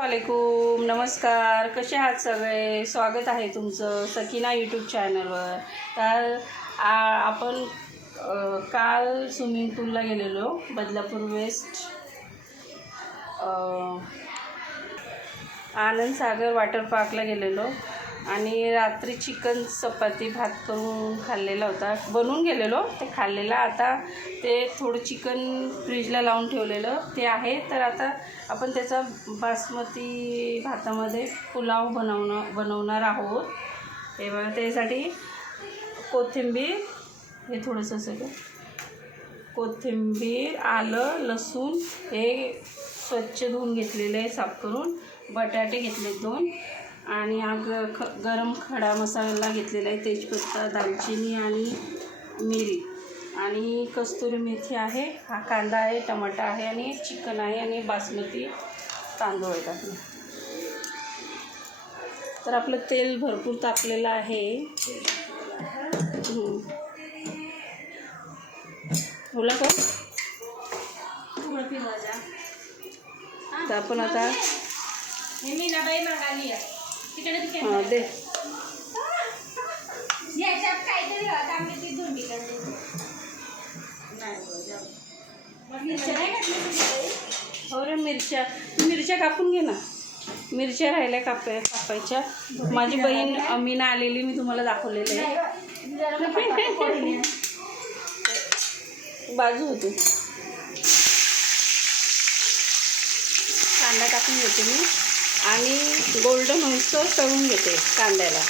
वालेकुम, नमस्कार. कसे आहात सगळे? स्वागत आहे तुमचं सकीना यूट्यूब चॅनलवर. तर आपण काल स्विमिंग पूलला गेलेलो, बदलापूर वेस्ट आनंद सागर वॉटर पार्कला गेलेलो आणि रात्री चिकन चपाती भात करून खाल्लेला होता. बनवून गेलेलो ते खाल्लेला. आता ते थोडं चिकन फ्रीजला लावून ठेवलेलं ते आहे. तर आता आपण त्याचा बासमती भातामध्ये पुलाव बनवणार आहोत. हे बघा, त्यासाठी कोथिंबीर, हे थोडंसं सगळं कोथिंबीर, आलं, लसूण हे स्वच्छ धुवून घेतलेलं आहे साफ करून. बटाटे घेतले 2 आणि गरम खडा मसाला घेतलेला आहे, तेजपत्ता, दालचिनी आणि मिरी आणि कस्तुरी मेथी आहे. हा कांदा आहे, टमाटा आहे आणि चिकन आहे आणि बासमती तांदूळ आहेत आपले. तर आपलं तेल भरपूर तापलेलं आहे. बोला का? तर आपण आता दे अरे मिरच्या कापून घे ना. मिरच्या राहिल्या कापायच्या. माझी बहीण मीना आलेली, मी तुम्हाला दाखवलेलं आहे. बाजू होती. कांदा टाकून घेते मी आणि गोल्डन होईस्तोवर तळून घेते कांद्याला.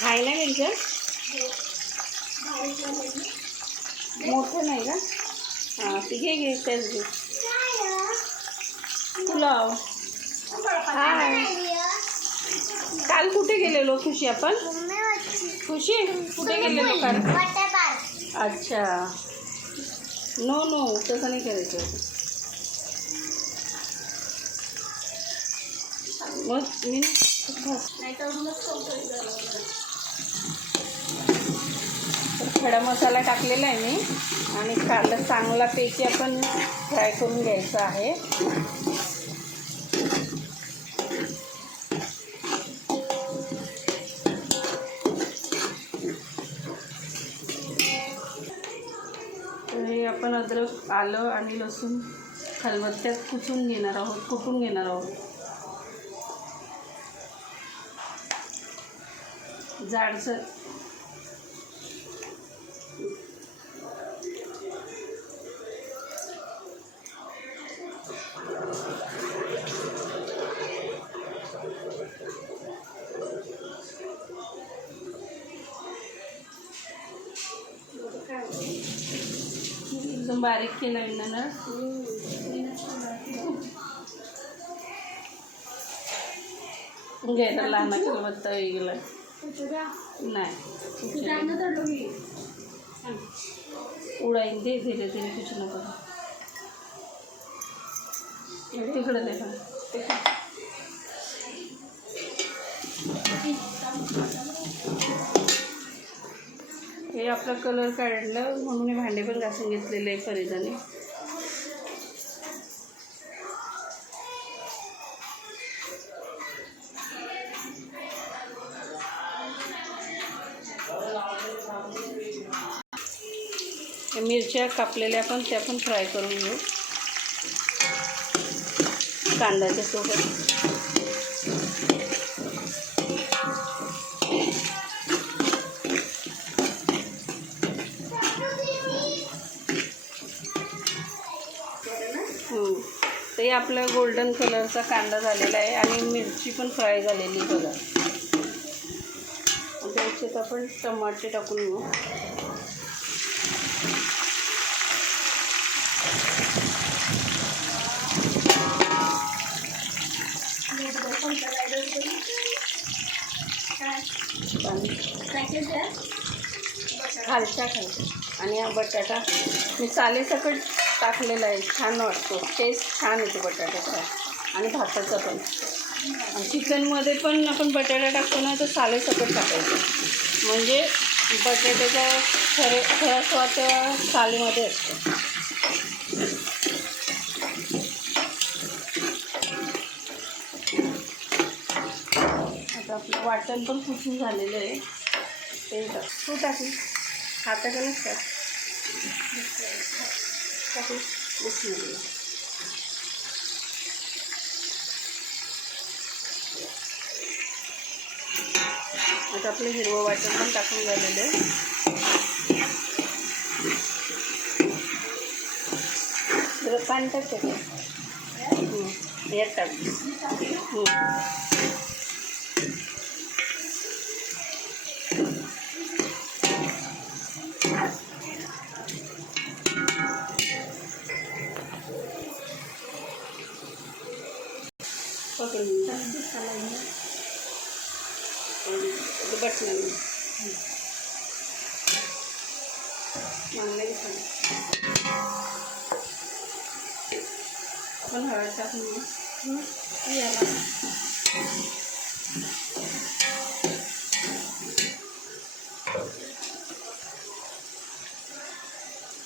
खायला घ्यायचं मोठं नाही का? हां, ते घे त्याच घे. पुलाव. हां, काल कुठे गेलेलो खुशी? आपण खुशी कुठे गेलेलो काल? अच्छा, नो तसं नाही करायचं. मग मी खडा मसाला टाकलेला आहे मी आणि कांदा चांगला पैकी आपण फ्राय करून घ्यायचा आहे. आपण अद्रक, आलं आणि लसूण खलबत्त्यात कुटून घेणार आहोत. जाडसर. एकदम बारीक केलं ना. घ्यायला लहान खलबत्ता गेला नाही. उडाईन दे धीरे धीरे, कुछ नको. तिकडे दे. हे आपला कलर काढलं म्हणून हे भांडे पण घासून घेतलेले आहे फरीदाने. मिरच्या कापलेल्या आपण त्या पण फ्राय करून घेऊ कांद्याच्या सोबत. ते आपला गोल्डन कलरचा कांदा झालेला आहे आणि मिरची पण फ्राय झालेली बघा. त्याच्यात आपण टमाटे टाकून घेऊ. खालच्या आणि हा बटाटा मी सालेसकट टाकलेला आहे. छान वाटतो, टेस्ट छान येतो बटाट्याचा आणि भाताचा पण. आणि चिकनमध्ये पण आपण बटाटा टाकतो ना, तर सालेसकट टाकायचं म्हणजे बटाट्याचा खरा स्वाद सालीमध्ये असतो. वाटण पण पुसून झालेलं आहे ते टाक. तू टाकू हाताकडूनच टाक. टाकू उचलून. आता आपलं हिरवं वाटण पण टाकून झालेलं आहे. जरा पाणी टाकते यात टाक. पकडून बटन मागणे आपण हळद टाकून याला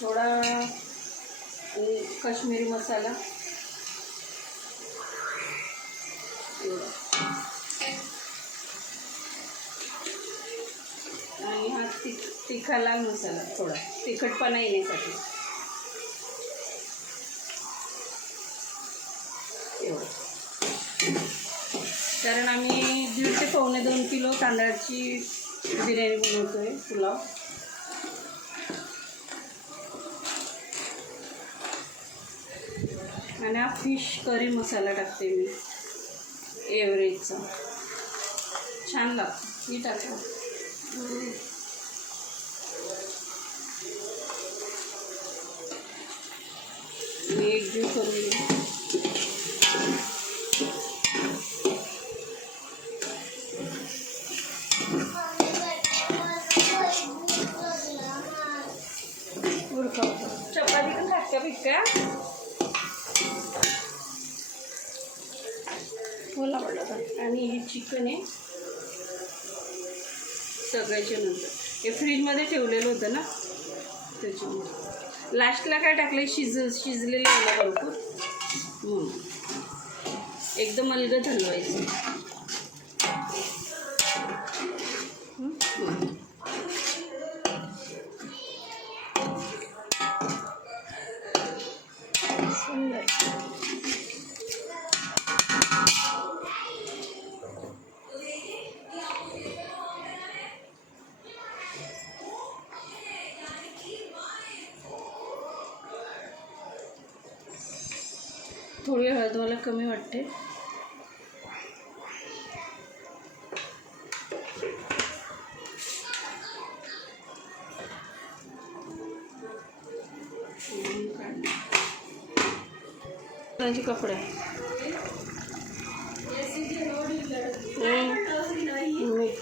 थोडा काश्मीरी मसाला आणि हा तिखा लाल मसाला थोडा तिखटपणा येण्यासाठी एवढं. कारण आम्ही 1.5 ते पावणे 2 किलो तांदळाची बिर्याणी बनवतोय, पुलाव. आणि हा फिश करी मसाला टाकते मी एव्हरेजचा, छान लागतो. ही टाकतो मी एकजीव करून घेऊ. चपाती पण खाटका पिटका बोला म्हटलं. आणि हे चिकन आहे सगळ्याच्या नंतर हे फ्रीजमध्ये ठेवलेलं होतं ना, त्याच्यामुळे लास्टला काय टाकलं शिजलेलं आहे भरपूर. एकदम अलगद हलवायचं. थोडी हळद मला कमी वाटते. कपडे मीठ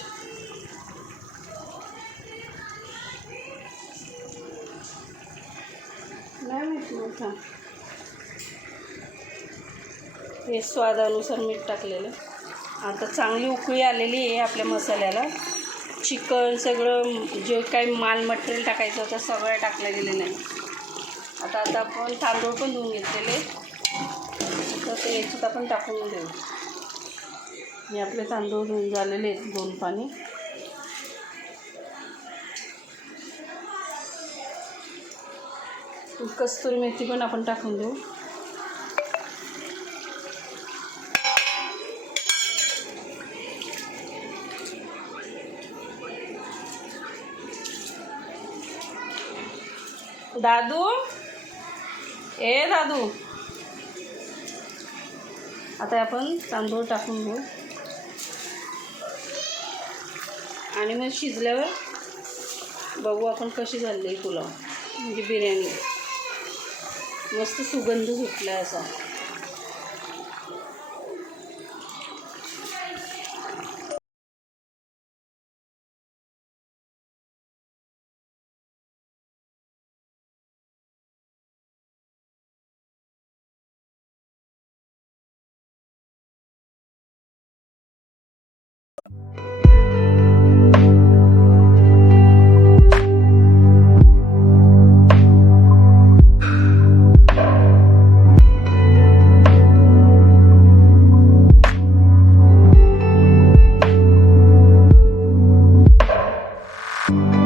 नाही मीठ मोठा हे स्वादानुसार मीठ टाकलेलं. आता चांगली उकळी आलेली आहे आपल्या मसाल्याला. चिकन सगळं जे काही माल मटेरियल टाकायचं होतं सगळं टाकलं गेलेलं आहे. आता आपण तांदूळ पण धुवून घेतलेले, तर ते याच्यात आपण टाकून देऊ. हे आपले तांदूळ धुवून झालेले आहेत 2 पाणी. कस्तुरी मेथी पण आपण टाकून देऊ. दादू दादू आता आपण तांदूळ टाकून घेऊ आणि मग शिजल्यावर बघू आपण कशी झाली आहे पुलाव. म्हणजे बिर्याणी मस्त सुगंध सुटला असा. आहे.